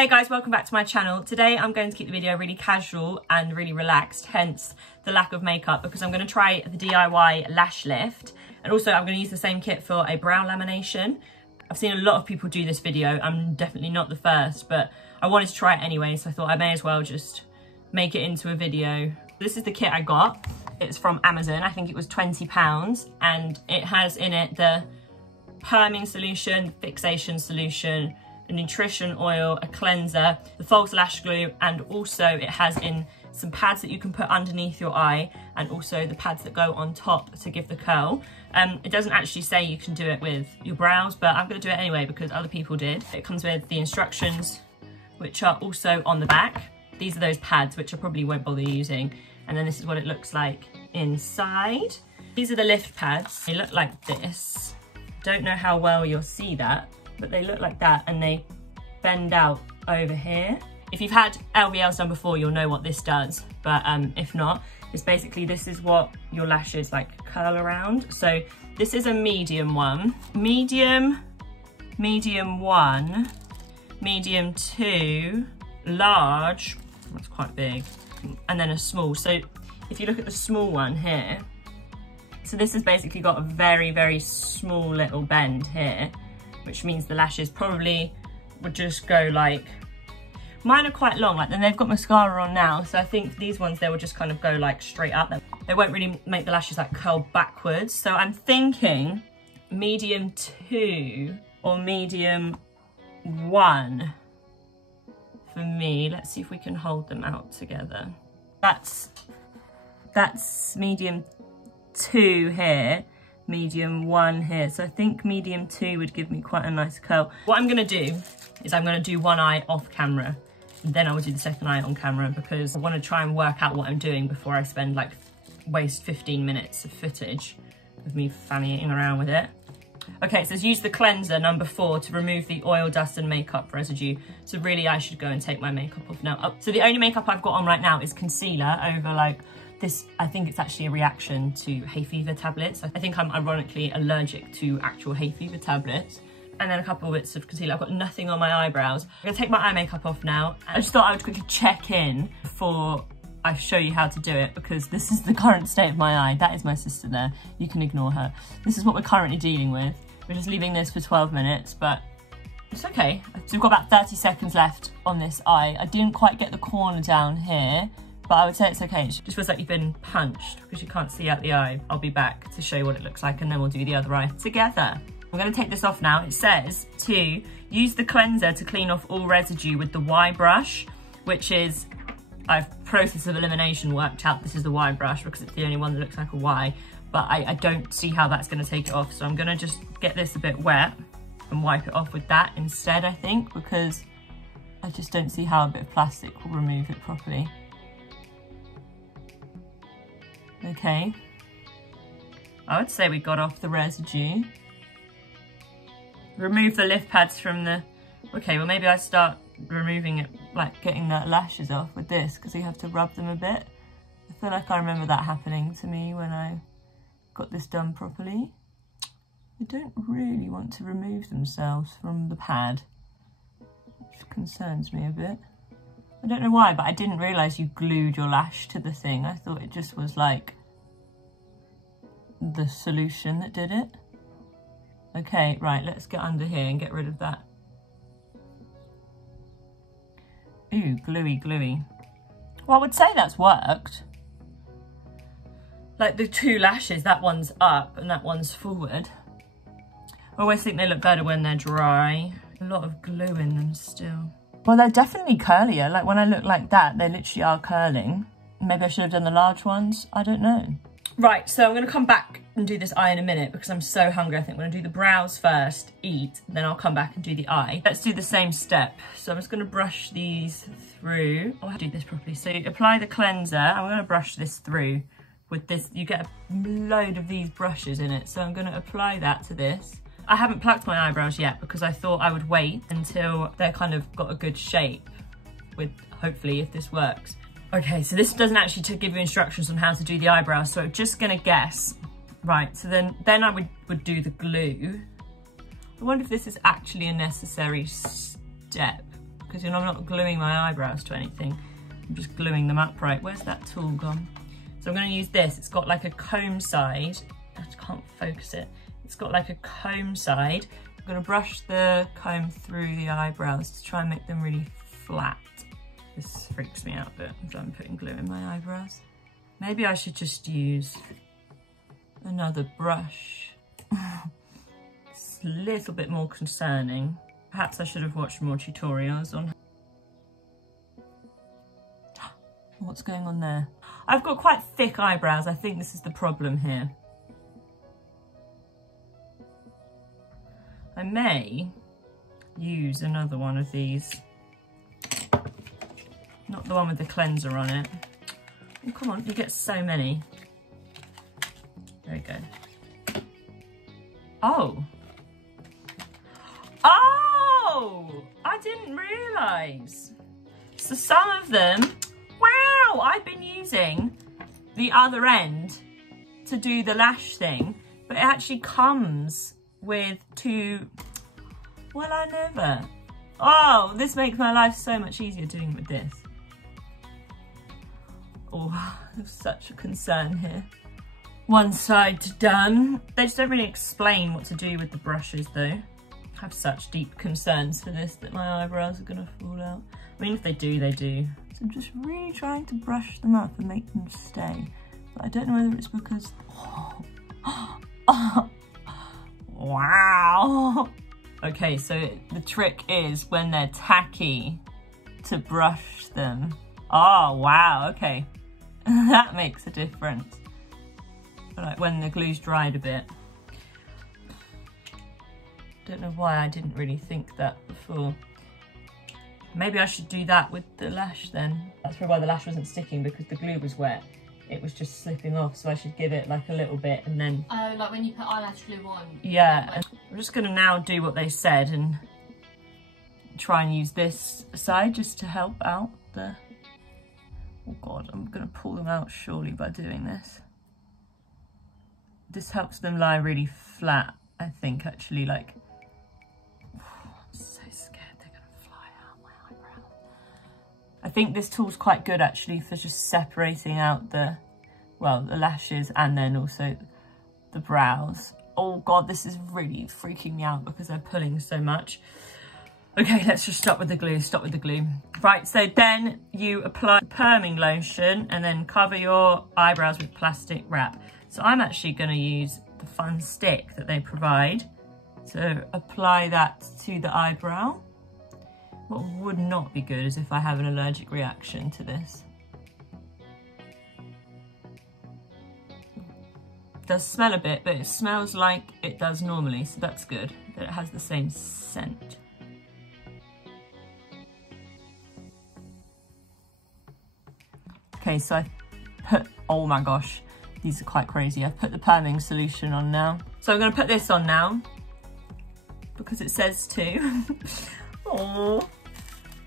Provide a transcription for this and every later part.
Hey guys, welcome back to my channel. Today I'm going to keep the video really casual and really relaxed, hence the lack of makeup, because I'm going to try the DIY lash lift, and also I'm going to use the same kit for a brow lamination. I've seen a lot of people do this video. I'm definitely not the first, but I wanted to try it anyway, so I thought I may as well just make it into a video. This is the kit I got. It's from Amazon. I think it was £20, and it has in it the perming solution, fixation solution, a nutrition oil, a cleanser, the false lash glue, and also it has in some pads that you can put underneath your eye, and also the pads that go on top to give the curl. It doesn't actually say you can do it with your brows, but I'm going to do it anyway because other people did. It comes with the instructions, which are also on the back. These are those pads, which I probably won't bother using. And then this is what it looks like inside. These are the lift pads. They look like this. Don't know how well you'll see that, but they look like that, and they bend out over here. If you've had LVLs done before, you'll know what this does, but if not, it's basically, this is what your lashes like curl around. So this is a medium one, medium 1, medium 2, large, that's quite big, and then a small. So if you look at the small one here, so this has basically got a very, very small little bend here, which means the lashes probably would just go like, mine are quite long, like, then they've got mascara on now, so I think these ones, they will just kind of go like straight up. They won't really make the lashes like curl backwards. So I'm thinking medium 2 or medium 1 for me. Let's see if we can hold them out together. That's medium 2 here, medium 1 here. So I think medium 2 would give me quite a nice curl. What I'm gonna do is I'm gonna do one eye off camera, and then I will do the second eye on camera, because I wanna try and work out what I'm doing before I spend like, waste 15 minutes of footage of me fannying around with it. Okay, it says use the cleanser number 4 to remove the oil, dust and makeup residue. So really I should go and take my makeup off now. So the only makeup I've got on right now is concealer over like this. I think it's actually a reaction to hay fever tablets. I think I'm ironically allergic to actual hay fever tablets. And then a couple of bits of concealer. I've got nothing on my eyebrows. I'm gonna take my eye makeup off now. I just thought I would quickly check in before I show you how to do it, because this is the current state of my eye. That is my sister there. You can ignore her. This is what we're currently dealing with. We're just leaving this for 12 minutes, but it's okay. So we've got about 30 seconds left on this eye. I didn't quite get the corner down here, but I would say it's okay. It just feels like you've been punched because you can't see out the eye. I'll be back to show you what it looks like, and then we'll do the other eye together. I'm gonna take this off now. It says to use the cleanser to clean off all residue with the Y brush, which is, I've process of elimination worked out this is the Y brush because it's the only one that looks like a Y, but I don't see how that's gonna take it off. So I'm gonna just get this a bit wet and wipe it off with that instead, I think, because I just don't see how a bit of plastic will remove it properly. Okay. I would say we got off the residue. Remove the lift pads from the, okay, well maybe I start removing it, like getting the lashes off with this, because you have to rub them a bit. I feel like I remember that happening to me when I got this done properly. They don't really want to remove themselves from the pad, which concerns me a bit. I don't know why, but I didn't realise you glued your lash to the thing. I thought it just was like the solution that did it. Okay, right, let's get under here and get rid of that. Ooh, gluey, gluey. Well, I would say that's worked. Like the two lashes, that one's up and that one's forward. I always think they look better when they're dry. A lot of glue in them still. Well, they're definitely curlier. Like when I look like that, they literally are curling. Maybe I should have done the large ones. I don't know. Right, so I'm gonna come back and do this eye in a minute because I'm so hungry. I think I'm gonna do the brows first, eat, then I'll come back and do the eye. Let's do the same step. So I'm just gonna brush these through. Oh, I have to do this properly. So you apply the cleanser. I'm gonna brush this through with this. You get a load of these brushes in it. So I'm gonna apply that to this. I haven't plucked my eyebrows yet because I thought I would wait until they're kind of got a good shape with, hopefully, if this works. Okay, so this doesn't actually give you instructions on how to do the eyebrows, so I'm just gonna guess. Right, so then I would do the glue. I wonder if this is actually a necessary step. because you know I'm not gluing my eyebrows to anything. I'm just gluing them upright. Where's that tool gone? So I'm going to use this. It's got like a comb side. I can't focus it. It's got like a comb side. I'm going to brush the comb through the eyebrows to try and make them really flat. This freaks me out a bit. I'm putting glue in my eyebrows. Maybe I should just use another brush. It's a little bit more concerning. Perhaps I should have watched more tutorials on what's going on there. I've got quite thick eyebrows. I think this is the problem here. I may use another one of these. Not the one with the cleanser on it. Oh, come on, you get so many. There we go. Oh. Oh! I didn't realise. So some of them, wow, I've been using the other end to do the lash thing, but it actually comes with two, well, I never. Oh, this makes my life so much easier doing it with this. Oh, there's such a concern here. One side done. They just don't really explain what to do with the brushes though. I have such deep concerns for this that my eyebrows are gonna fall out. I mean, if they do, they do. So I'm just really trying to brush them up and make them stay. But I don't know whether it's because, wow. Okay, so the trick is when they're tacky to brush them. Oh, wow, okay. That makes a difference. But like when the glue's dried a bit. Don't know why I didn't really think that before. Maybe I should do that with the lash then. That's probably why the lash wasn't sticking, because the glue was wet. It was just slipping off, so I should give it like a little bit and then... Oh, like when you put eyelash glue on? Yeah, and I'm just gonna now do what they said and try and use this side just to help out the... Oh God, I'm gonna pull them out surely by doing this. This helps them lie really flat, I think, actually, like... I'm so scared they're gonna fly out my eyebrows. I think this tool's quite good actually for just separating out the, well, the lashes and then also the brows. Oh God, this is really freaking me out because they're pulling so much. Okay, let's just stop with the glue, stop with the glue. Right, so then you apply perming lotion and then cover your eyebrows with plastic wrap. So I'm actually gonna use the fun stick that they provide to apply that to the eyebrow. What would not be good is if I have an allergic reaction to this. It does smell a bit, but it smells like it does normally, so that's good, that it has the same scent. Okay, so I've put, oh my gosh, these are quite crazy. I've put the perming solution on now. So I'm gonna put this on now because it says to. Oh.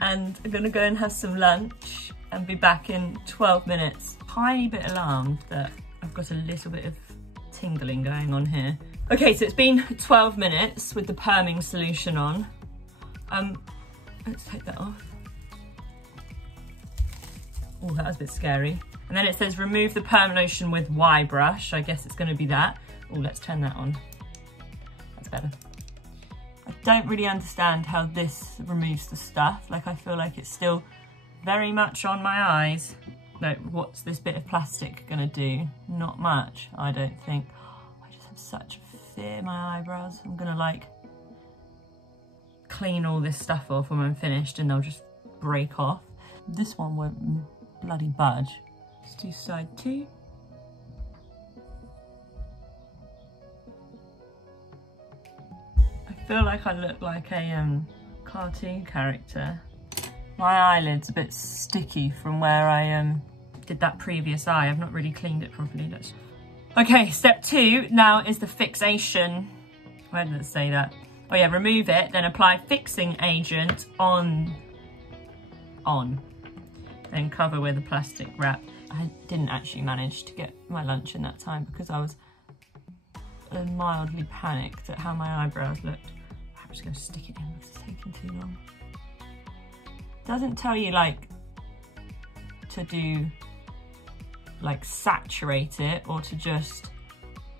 And I'm gonna go and have some lunch and be back in 12 minutes. Tiny bit alarmed that I've got a little bit of tingling going on here. Okay, so it's been 12 minutes with the perming solution on. Let's take that off. Oh, that was a bit scary. And then it says remove the perm lotion with Y brush. I guess it's gonna be that. Oh, let's turn that on. That's better. I don't really understand how this removes the stuff. Like, I feel like it's still very much on my eyes. No, what's this bit of plastic gonna do? Not much, I don't think. Oh, I just have such fear, my eyebrows. I'm gonna like clean all this stuff off when I'm finished and they'll just break off. This one won't bloody budge. Let's do side 2. I feel like I look like a cartoon character. My eyelid's a bit sticky from where I did that previous eye. I've not really cleaned it properly. Okay, step 2 now is the fixation. Where did it say that? Oh yeah, remove it, then apply fixing agent on. Then cover with a plastic wrap. I didn't actually manage to get my lunch in that time because I was mildly panicked at how my eyebrows looked. I'm just going to stick it in because it's taking too long. doesn't tell you like to do like saturate it or to just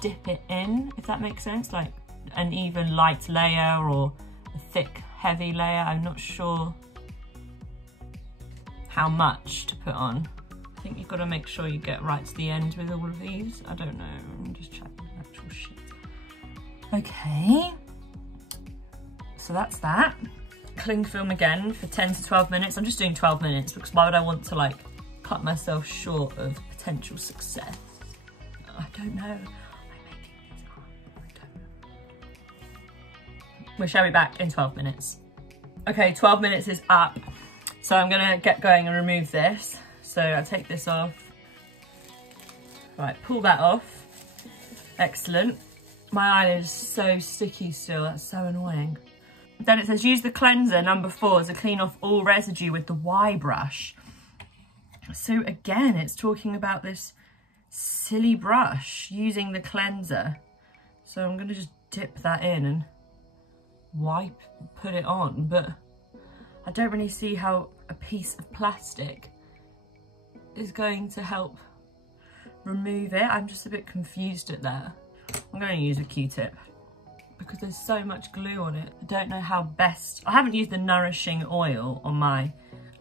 dip it in, if that makes sense, like an even light layer or a thick heavy layer. I'm not sure how much to put on. I think you've got to make sure you get right to the end with all of these. I don't know, I'm just checking the actual shit. Okay, so that's that. Cling film again for 10 to 12 minutes. I'm just doing 12 minutes because why would I want to like cut myself short of potential success? I don't know. I'm making these up. I don't know. We shall be back in 12 minutes. Okay, 12 minutes is up. So I'm gonna get going and remove this. So I take this off. Right, pull that off. Excellent. My eyelid is so sticky still, that's so annoying. Then it says use the cleanser number 4 to clean off all residue with the Y brush. So again, it's talking about this silly brush using the cleanser. So I'm gonna just dip that in and put it on, but I don't really see how a piece of plastic is going to help remove it. I'm just a bit confused at that. I'm going to use a Q-tip because there's so much glue on it. I don't know how best. I haven't used the nourishing oil on my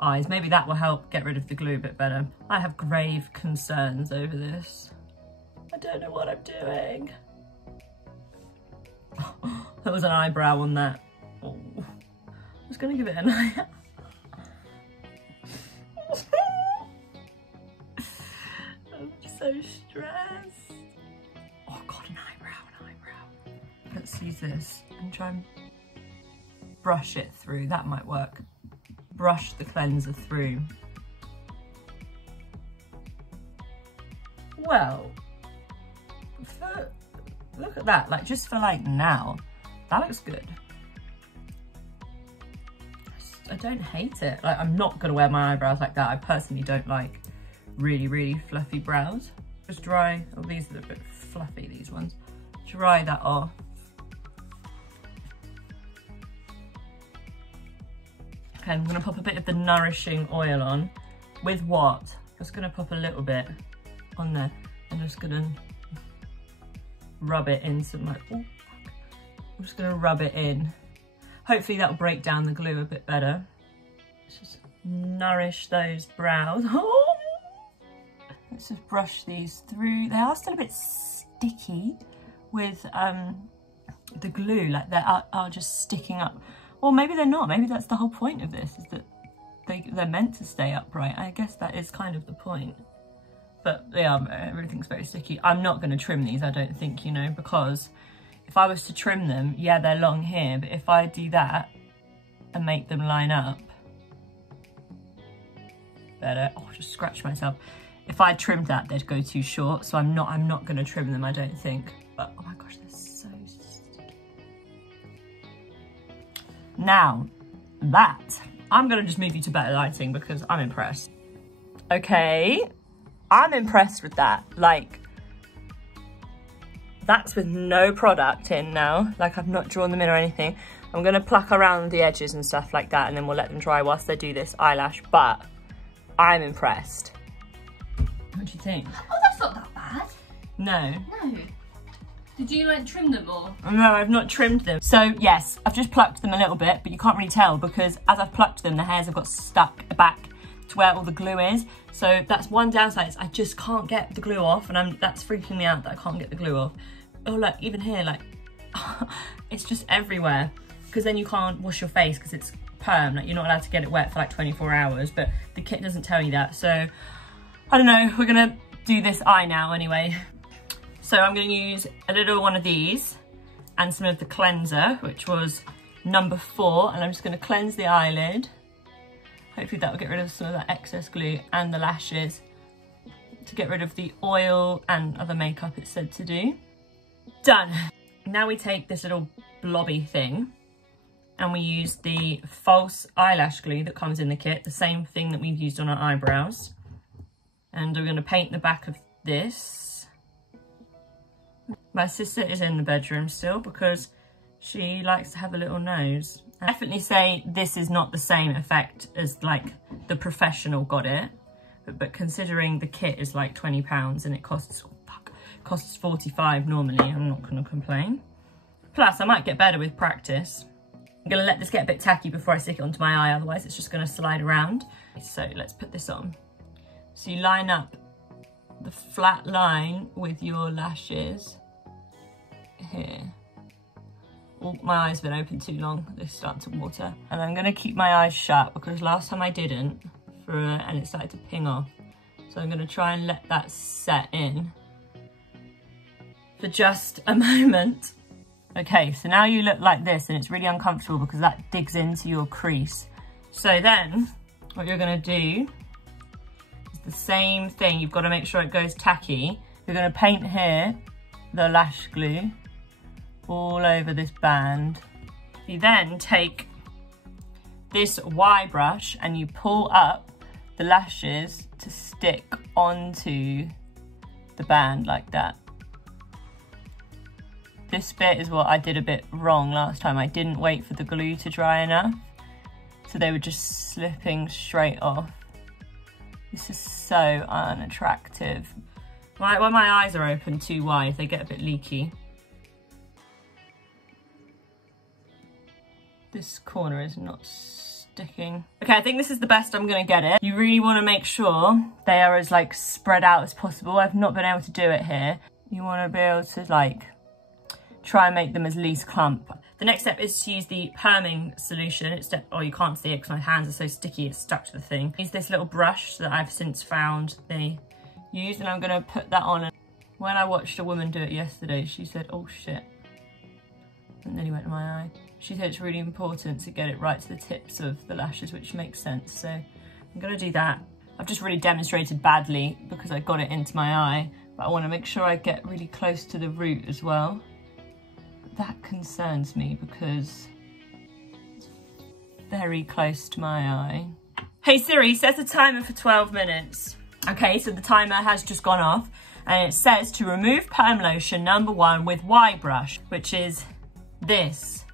eyes. Maybe that will help get rid of the glue a bit better. I have grave concerns over this. I don't know what I'm doing. Oh, there was an eyebrow on that. Oh. I was going to give it an eye. I'm so stressed. Oh God, an eyebrow. Let's use this and try and brush it through. That might work. Brush the cleanser through. Well, look at that. Like just for like now, that looks good. I don't hate it. Like I'm not gonna wear my eyebrows like that. I personally don't like really fluffy brows. Just dry, oh these are a bit fluffy, these ones. Dry that off. Okay, I'm gonna pop a bit of the nourishing oil on. With what? Just gonna pop a little bit on there. I'm just gonna rub it in some like, oh, I'm just gonna rub it in. Hopefully that'll break down the glue a bit better. Let's just nourish those brows. Oh! Let's just brush these through. They are still a bit sticky with the glue, like they are just sticking up. Or maybe they're not. Maybe that's the whole point of this, is that they're meant to stay upright. I guess that is kind of the point. But yeah, everything's very sticky. I'm not going to trim these, I don't think, you know, because if I was to trim them, yeah, they're long here, but if I do that and make them line up better, oh, just scratch myself. If I trimmed that, they'd go too short, so I'm not going to trim them, I don't think. But oh my gosh, they're so sticky. Now, I'm going to just move you to better lighting because I'm impressed. Okay, I'm impressed with that. Like, that's with no product in now. Like I've not drawn them in or anything. I'm gonna pluck around the edges and stuff like that and then we'll let them dry whilst they do this eyelash, but I'm impressed. What do you think? Oh, that's not that bad. No. No. Did you like trim them or? No, I've not trimmed them. So yes, I've just plucked them a little bit, but you can't really tell because as I've plucked them, the hairs have got stuck back to where all the glue is. So that's one downside, is I just can't get the glue off, and that's freaking me out that I can't get the glue off. Oh look, even here, like, it's just everywhere. Because then you can't wash your face because it's perm, like you're not allowed to get it wet for like 24 hours, but the kit doesn't tell you that. So, I don't know, we're gonna do this eye now anyway. So I'm gonna use a little one of these and some of the cleanser, which was number 4, and I'm just gonna cleanse the eyelid. Hopefully that will get rid of some of that excess glue and the lashes to get rid of the oil and other makeup it's said to do. Done. Now we take this little blobby thing and we use the false eyelash glue that comes in the kit, the same thing that we've used on our eyebrows. And we're going to paint the back of this. My sister is in the bedroom still because she likes to have a little nose I definitely say this is not the same effect as like the professional got it, but considering the kit is like £20 and it costs, costs 45 normally, I'm not gonna complain. Plus I might get better with practice. I'm gonna let this get a bit tacky before I stick it onto my eye, otherwise it's just gonna slide around. So let's put this on. So you line up the flat line with your lashes here. Oh, my eyes have been open too long, they're starting to water. And I'm gonna keep my eyes shut because last time I didn't, and it started to ping off. So I'm gonna try and let that set in for just a moment. Okay, so now you look like this and it's really uncomfortable because that digs into your crease. So then what you're gonna do is the same thing. You've got to make sure it goes tacky. You're gonna paint here the lash glue all over this band. You then take this Y brush and you pull up the lashes to stick onto the band like that. This bit is what I did a bit wrong last time. I didn't wait for the glue to dry enough, so they were just slipping straight off. This is so unattractive. Right, when my eyes are open too wide, they get a bit leaky. This corner is not sticking. Okay, I think this is the best I'm gonna get it. You really wanna make sure they are as like spread out as possible. I've not been able to do it here. You wanna be able to like, try and make them as least clump. The next step is to use the perming solution. Oh, you can't see it because my hands are so sticky, it's stuck to the thing. Use this little brush that I've since found they use, and I'm gonna put that on. When I watched a woman do it yesterday, she said, oh shit. And then he went to my eye. She said it's really important to get it right to the tips of the lashes, which makes sense. So I'm gonna do that. I've just really demonstrated badly because I got it into my eye, but I wanna make sure I get really close to the root as well. That concerns me because it's very close to my eye. Hey Siri, set the timer for 12 minutes. Okay, so the timer has just gone off and it says to remove perm lotion #1 with Y brush, which is this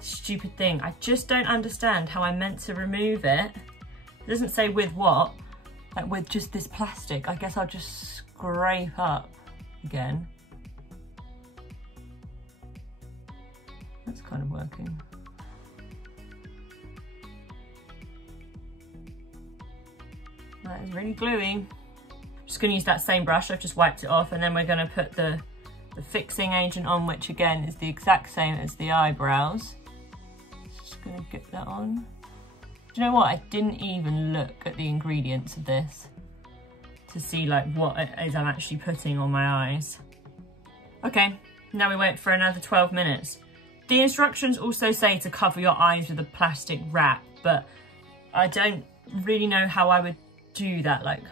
stupid thing. I just don't understand how I'm meant to remove it. It doesn't say with what, like with just this plastic. I guess I'll just scrape up again. That's kind of working. That is really gluey. Just gonna use that same brush, I've just wiped it off, and then we're gonna put the fixing agent on, which again is the exact same as the eyebrows. Just gonna get that on. Do you know what? I didn't even look at the ingredients of this to see like what it is I'm actually putting on my eyes. Okay, now we wait for another 12 minutes. The instructions also say to cover your eyes with a plastic wrap, but I don't really know how I would do that. Like,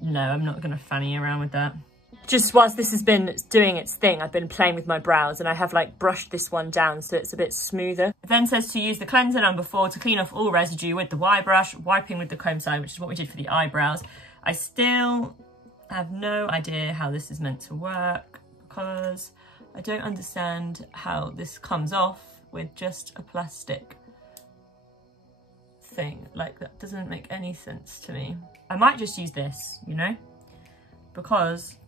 no, I'm not gonna fanny around with that. Just whilst this has been doing its thing, I've been playing with my brows and I have like brushed this one down so it's a bit smoother. It then says to use the cleanser #4 to clean off all residue with the Y brush, wiping with the comb side, which is what we did for the eyebrows. I still have no idea how this is meant to work because I don't understand how this comes off with just a plastic thing. Like, that doesn't make any sense to me. I might just use this, you know, because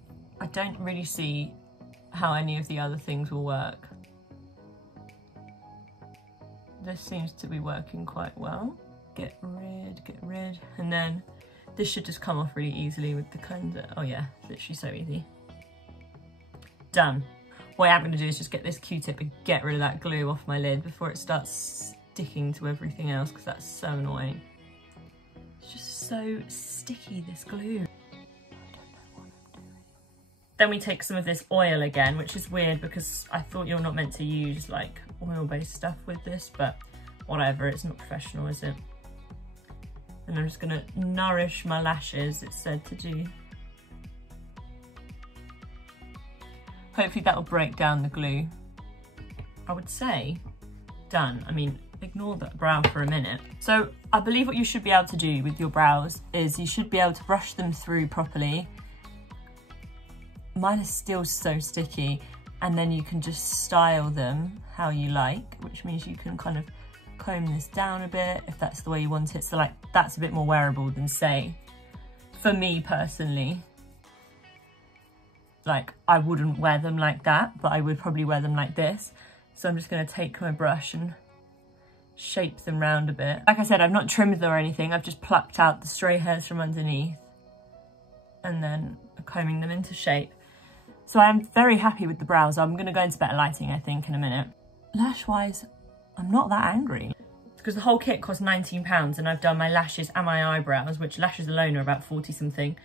I don't really see how any of the other things will work. This seems to be working quite well. Get rid, and then this should just come off really easily with the cleanser. Oh yeah, literally so easy. Done. What I'm gonna do is just get this Q-tip and get rid of that glue off my lid before it starts sticking to everything else, because that's so annoying. It's just so sticky, this glue. Then we take some of this oil again, which is weird because I thought you're not meant to use like oil-based stuff with this, but whatever, it's not professional, is it? And I'm just gonna nourish my lashes, it's said to do. Hopefully that'll break down the glue. I would say done. I mean, ignore that brow for a minute. So I believe what you should be able to do with your brows is you should be able to brush them through properly. Mine is still so sticky, and then you can just style them how you like, which means you can kind of comb this down a bit if that's the way you want it. So like that's a bit more wearable than, say, for me personally, like I wouldn't wear them like that, but I would probably wear them like this. So I'm just going to take my brush and shape them round a bit. Like I said, I've not trimmed them or anything, I've just plucked out the stray hairs from underneath and then combing them into shape. So I'm very happy with the brows. I'm going to go into better lighting, I think, in a minute. Lash wise, I'm not that angry because the whole kit cost £19 and I've done my lashes and my eyebrows, which lashes alone are about 40 something.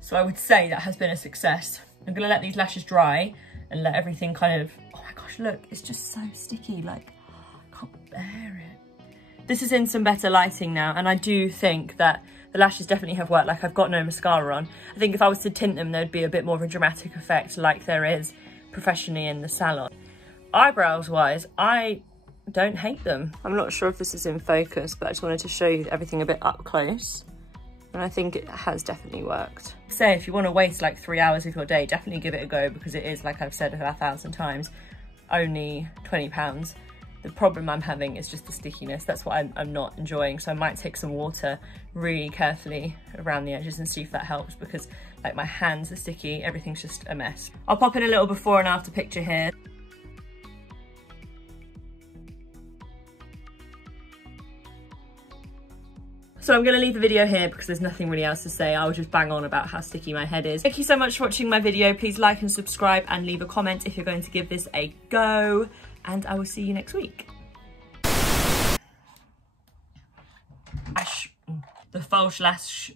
So I would say that has been a success. I'm going to let these lashes dry and let everything kind of, oh my gosh, look, it's just so sticky, like I can't bear it. This is in some better lighting now, and I do think that the lashes definitely have worked. Like I've got no mascara on. I think if I was to tint them, there'd be a bit more of a dramatic effect like there is professionally in the salon. Eyebrows wise, I don't hate them. I'm not sure if this is in focus, but I just wanted to show you everything a bit up close. And I think it has definitely worked. So if you want to waste like 3 hours of your day, definitely give it a go, because it is, like I've said 1,000 times, only £20. The problem I'm having is just the stickiness. That's what I'm not enjoying. So I might take some water really carefully around the edges and see if that helps, because like my hands are sticky, everything's just a mess. I'll pop in a little before and after picture here. So I'm going to leave the video here because there's nothing really else to say. I'll just bang on about how sticky my head is. Thank you so much for watching my video. Please like and subscribe and leave a comment if you're going to give this a go. And I will see you next week. The false lash...